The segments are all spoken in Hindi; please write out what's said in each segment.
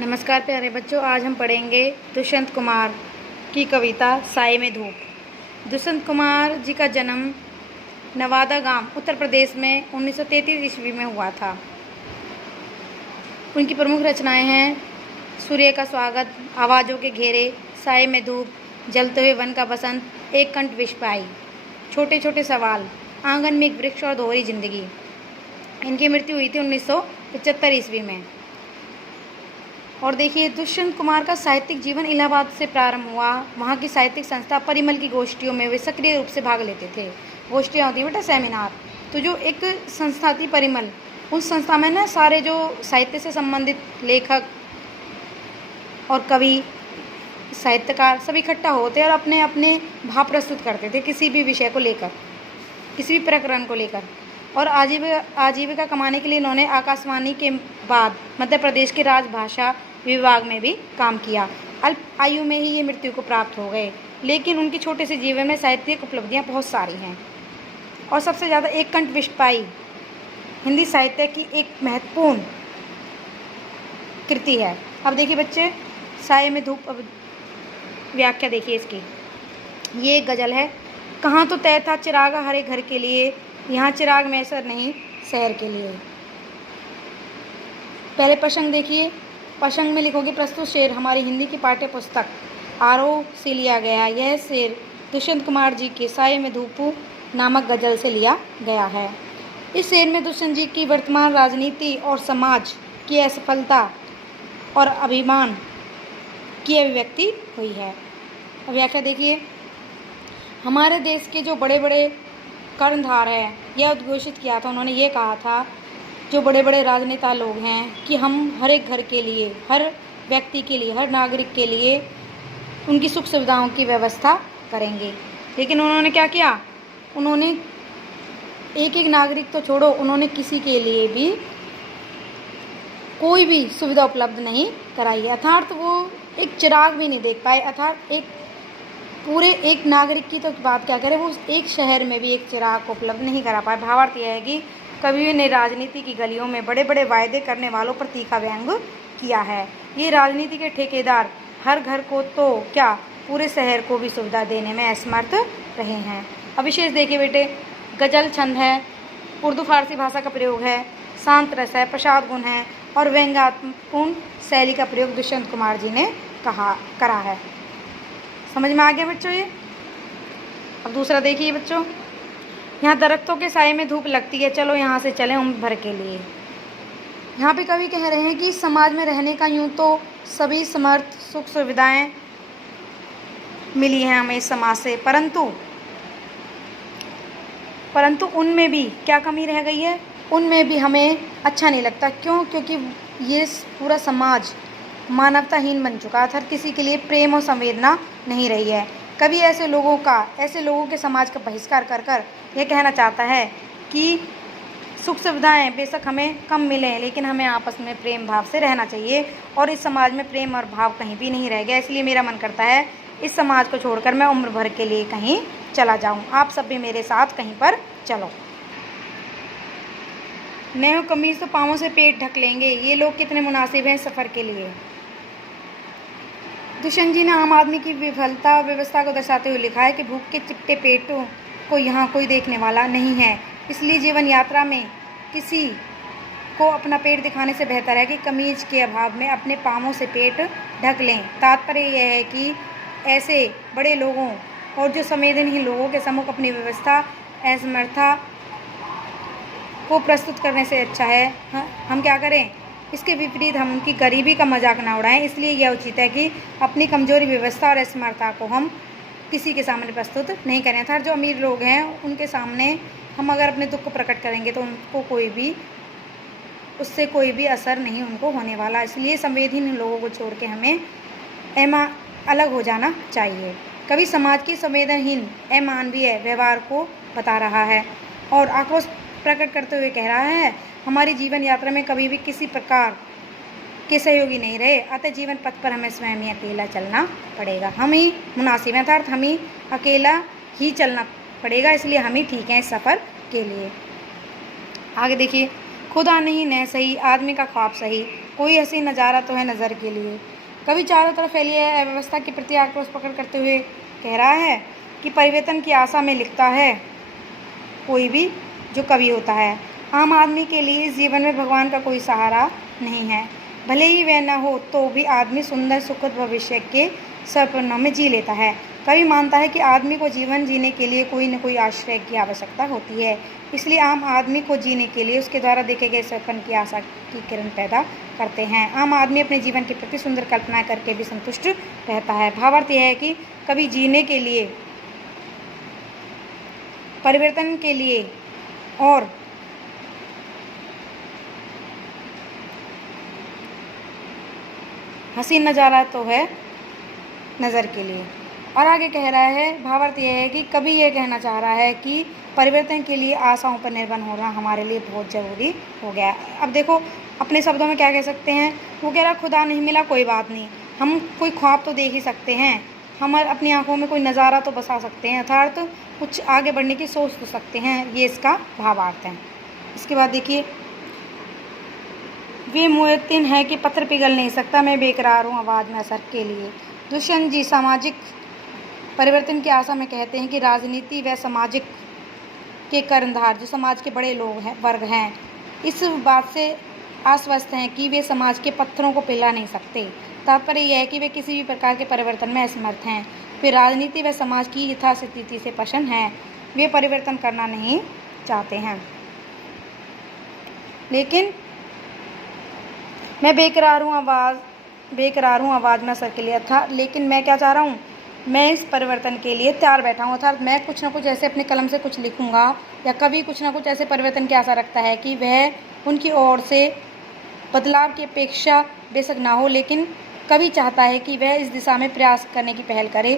नमस्कार प्यारे बच्चों, आज हम पढ़ेंगे दुष्यंत कुमार की कविता साए में धूप। दुष्यंत कुमार जी का जन्म नवादा गांव उत्तर प्रदेश में 1933 ईस्वी में हुआ था। उनकी प्रमुख रचनाएं हैं सूर्य का स्वागत, आवाज़ों के घेरे, साए में धूप, जलते हुए वन का बसंत, एक कंठ विश्व आई, छोटे छोटे सवाल, आंगन में एक वृक्ष और दोहरी जिंदगी। इनकी मृत्यु हुई थी 1975 ईस्वी में। और देखिए, दुष्यंत कुमार का साहित्यिक जीवन इलाहाबाद से प्रारंभ हुआ। वहाँ की साहित्यिक संस्था परिमल की गोष्ठियों में वे सक्रिय रूप से भाग लेते थे। गोष्ठियाँ होती हैं बेटा, सेमिनार। तो जो एक संस्था थी परिमल, उस संस्था में ना सारे जो साहित्य से संबंधित लेखक और कवि, साहित्यकार सब इकट्ठा होते और अपने अपने भाव प्रस्तुत करते थे किसी भी विषय को लेकर, किसी भी प्रकरण को लेकर। और आजीविका कमाने के लिए इन्होंने आकाशवाणी के बाद मध्य प्रदेश के राजभाषा विभाग में भी काम किया। अल्प आयु में ही ये मृत्यु को प्राप्त हो गए, लेकिन उनके छोटे से जीवन में साहित्यिक उपलब्धियां बहुत सारी हैं। और सबसे ज़्यादा एक कंठ विश्व पाई हिंदी साहित्य की एक महत्वपूर्ण कृति है। अब देखिए बच्चे, साए में धूप, अब व्याख्या देखिए इसकी। ये एक गज़ल है। कहाँ तो तय था चिराग हरे घर के लिए, यहाँ चिराग मैसर नहीं शहर के लिए। पहले प्रसंग देखिए। प्रसंग में लिखोगे प्रस्तुत शेर हमारी हिंदी की पाठ्य पुस्तक आरोह से लिया गया। यह शेर दुष्यंत कुमार जी के साए में धूप नामक गज़ल से लिया गया है। इस शेर में दुष्यंत जी की वर्तमान राजनीति और समाज की असफलता और अभिमान की अभिव्यक्ति हुई है। अब व्याख्या देखिए। हमारे देश के जो बड़े बड़े कर्णधार है, यह उद्घोषित किया था, उन्होंने ये कहा था, जो बड़े बड़े राजनेता लोग हैं, कि हम हर एक घर के लिए, हर व्यक्ति के लिए, हर नागरिक के लिए उनकी सुख सुविधाओं की व्यवस्था करेंगे। लेकिन उन्होंने क्या किया? उन्होंने एक एक नागरिक तो छोड़ो, उन्होंने किसी के लिए भी कोई भी सुविधा उपलब्ध नहीं कराई। अर्थात वो एक चिराग भी नहीं देख पाए। अर्थात एक नागरिक की तो बात क्या करें, वो एक शहर में भी एक चिराग को उपलब्ध नहीं करा पाए। भावार्थ यह है कि कवियों ने राजनीति की गलियों में बड़े बड़े वायदे करने वालों पर तीखा व्यंग किया है। ये राजनीति के ठेकेदार हर घर को तो क्या, पूरे शहर को भी सुविधा देने में असमर्थ रहे हैं। अब विशेष देखिए बेटे, गज़ल छंद है, उर्दू फारसी भाषा का प्रयोग है, शांत रस है, प्रसाद गुण है और व्यंग्यात्मकपूर्ण शैली का प्रयोग दुष्यंत कुमार जी ने करा है। समझ में आ गया बच्चों ये? अब दूसरा देखिए बच्चों। यहाँ दरख्तों के साए में धूप लगती है, चलो यहाँ से चलें उम्र भर के लिए। यहाँ पे कवि कह रहे हैं कि समाज में रहने का यूँ तो सभी समर्थ सुख सुविधाएं मिली हैं हमें इस समाज से, परंतु उनमें भी क्या कमी रह गई है? उनमें भी हमें अच्छा नहीं लगता। क्यों? क्योंकि ये पूरा समाज मानवताहीन बन चुका है। हर किसी के लिए प्रेम और संवेदना नहीं रही है। कभी ऐसे लोगों के समाज का बहिष्कार कर यह कहना चाहता है कि सुख सुविधाएं बेशक हमें कम मिलें, लेकिन हमें आपस में प्रेम भाव से रहना चाहिए। और इस समाज में प्रेम और भाव कहीं भी नहीं रह गया। इसलिए मेरा मन करता है इस समाज को छोड़कर मैं उम्र भर के लिए कहीं चला जाऊं। आप सब भी मेरे साथ कहीं पर चलो। नए कमीज तो पाँवों से पेट ढक लेंगे, ये लोग कितने मुनासिब हैं सफ़र के लिए। दुष्यंत जी ने आम आदमी की विफलता व्यवस्था को दर्शाते हुए लिखा है कि भूख के चिपटे पेटों को यहाँ कोई देखने वाला नहीं है। इसलिए जीवन यात्रा में किसी को अपना पेट दिखाने से बेहतर है कि कमीज के अभाव में अपने पाँवों से पेट ढक लें। तात्पर्य यह है कि ऐसे बड़े लोगों और जो संवेदनहीन लोगों के सम्मुख अपनी व्यवस्था असमर्थता को प्रस्तुत करने से अच्छा है हम क्या करें, इसके विपरीत हम उनकी गरीबी का मजाक ना उड़ाएं। इसलिए यह उचित है कि अपनी कमजोरी व्यवस्था और असमर्थता को हम किसी के सामने प्रस्तुत नहीं करें। अर्थात जो अमीर लोग हैं उनके सामने हम अगर अपने दुख को प्रकट करेंगे तो उससे कोई भी असर नहीं उनको होने वाला। इसलिए संवेदनहीन लोगों को छोड़ के हमें अलग हो जाना चाहिए। कभी समाज की संवेदनहीन अमानवीय व्यवहार को बता रहा है और आक्रोश प्रकट करते हुए कह रहा है, हमारी जीवन यात्रा में कभी भी किसी प्रकार के सहयोगी नहीं रहे, अतः जीवन पथ पर हमें स्वयं ही अकेला चलना पड़ेगा। हम ही मुनासिब हैं, अर्थात हम ही अकेला ही चलना पड़ेगा। इसलिए हम ही ठीक हैं इस सफ़र के लिए। आगे देखिए, खुदा नहीं न सही आदमी का ख्वाब सही, कोई हसीन नज़ारा तो है नज़र के लिए। कवि चारों तरफ फैली है अव्यवस्था के प्रति आक्रोश पकड़ करते हुए कह रहा है कि परिवर्तन की आशा में लिखता है कोई भी जो कवि होता है। आम आदमी के लिए इस जीवन में भगवान का कोई सहारा नहीं है। भले ही वह न हो तो भी आदमी सुंदर सुखद भविष्य के सपनों में जी लेता है। कवि मानता है कि आदमी को जीवन जीने के लिए कोई न कोई आश्रय की आवश्यकता होती है, इसलिए आम आदमी को जीने के लिए उसके द्वारा देखे गए सपन की आशा की किरण पैदा करते हैं। आम आदमी अपने जीवन के प्रति सुंदर कल्पना करके भी संतुष्ट रहता है। भावार्थ यह है कि कवि जीने के लिए, परिवर्तन के लिए और हसीन नज़ारा तो है नज़र के लिए। और आगे कह रहा है, भावार्थ यह है कि कवि ये कहना चाह रहा है कि परिवर्तन के लिए आशाओं पर निर्भर होना हमारे लिए बहुत ज़रूरी हो गया। अब देखो अपने शब्दों में क्या कह सकते हैं। वो कह रहा खुदा नहीं मिला कोई बात नहीं, हम कोई ख्वाब तो देख ही सकते हैं, हम अपनी आंखों में कोई नज़ारा तो बसा सकते हैं, अर्थात तो कुछ आगे बढ़ने की सोच तो सकते हैं। ये इसका भावार्थ है। इसके बाद देखिए, वे मुयत्तिन है कि पत्थर पिघल नहीं सकता, मैं बेकरार हूँ आवाज़ में असर के लिए। दुष्यंत जी सामाजिक परिवर्तन की आशा में कहते हैं कि राजनीति व सामाजिक के कर्णधार जो समाज के बड़े लोग हैं, वर्ग हैं, इस बात से आश्वस्त हैं कि वे समाज के पत्थरों को पिघला नहीं सकते। तात्पर्य यह है कि वे किसी भी प्रकार के परिवर्तन में असमर्थ हैं। वे राजनीति व समाज की यथास्थिति से प्रसन्न हैं, वे परिवर्तन करना नहीं चाहते हैं। लेकिन मैं बेकरार हूँ आवाज़ में असर के लिए था। लेकिन मैं क्या चाह रहा हूँ, मैं इस परिवर्तन के लिए तैयार बैठा हूँ, अर्थात मैं कुछ ना कुछ ऐसे अपने कलम से कुछ लिखूँगा, या कभी कुछ ना कुछ ऐसे परिवर्तन की आशा रखता है कि वह उनकी ओर से बदलाव की अपेक्षा बेशक ना हो, लेकिन कवि चाहता है कि वह इस दिशा में प्रयास करने की पहल करे।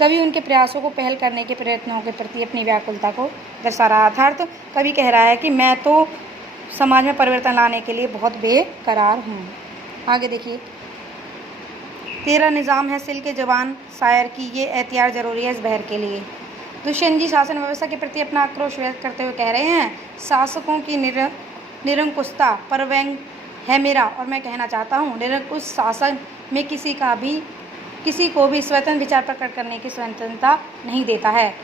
कवि उनके प्रयासों को पहल करने के प्रयत्नों के प्रति अपनी व्याकुलता को दर्शा रहा था। अर्थात कवि कह रहा है कि मैं तो समाज में परिवर्तन लाने के लिए बहुत बेकरार हूँ। आगे देखिए, तेरा निज़ाम है सिल के जवान शायर की ये एहतियात ज़रूरी है इस बहर के लिए। दुष्यंत जी शासन व्यवस्था के प्रति अपना आक्रोश व्यक्त करते हुए कह रहे हैं, शासकों की निरंकुशता पर व्यंग है मेरा, और मैं कहना चाहता हूँ निरंकुश शासन में किसी को भी स्वतंत्र विचार प्रकट करने की स्वतंत्रता नहीं देता है।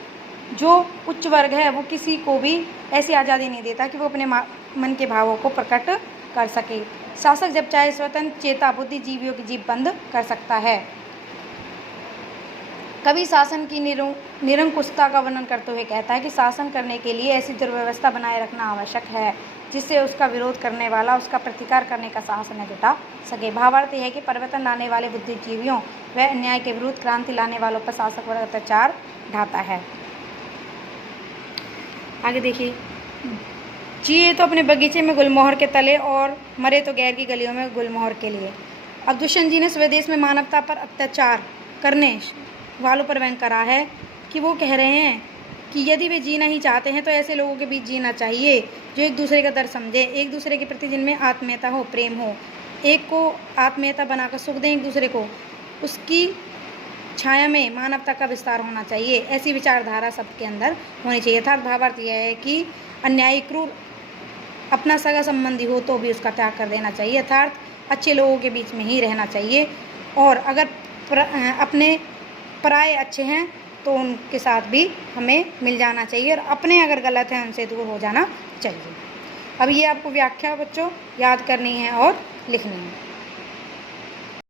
जो उच्च वर्ग है वो किसी को भी ऐसी आज़ादी नहीं देता कि वो अपने मन के भावों को प्रकट कर सके। शासक जब चाहे स्वतंत्र चेता बुद्धिजीवियों की जीभ बंद कर सकता है। कवि शासन की निरंकुशता का वर्णन करते हुए कहता है कि शासन करने के लिए ऐसी दुर्व्यवस्था बनाए रखना आवश्यक है जिससे उसका विरोध करने वाला उसका प्रतिकार करने का साहस न जुटा सके। भावार्थ यह है कि परिवर्तन लाने वाले बुद्धिजीवियों व अन्याय के विरुद्ध क्रांति लाने वालों पर शासक वर्ग अत्याचार ढाता है। आगे देखिए, जिए तो अपने बगीचे में गुलमोहर के तले और मरे तो गैर की गलियों में गुलमोहर के लिए। अब दुष्यंत जी ने स्वदेश में मानवता पर अत्याचार करने वालों पर व्यंग करा है कि वो कह रहे हैं कि यदि वे जीना ही चाहते हैं तो ऐसे लोगों के बीच जीना चाहिए जो एक दूसरे का दर्द समझे, एक दूसरे के प्रति जिनमें आत्मीयता हो, प्रेम हो, एक को आत्मीयता बनाकर सुख दें एक दूसरे को, उसकी छाया में मानवता का विस्तार होना चाहिए। ऐसी विचारधारा सबके अंदर होनी चाहिए। अर्थात भावार्थ यह है कि अन्यायी क्रूर अपना सगा संबंधी हो तो भी उसका त्याग कर देना चाहिए, अर्थात अच्छे लोगों के बीच में ही रहना चाहिए, और अगर अपने पराये अच्छे हैं तो उनके साथ भी हमें मिल जाना चाहिए, और अपने अगर गलत हैं उनसे दूर हो जाना चाहिए। अब ये आपको व्याख्या बच्चों याद करनी है और लिखनी है।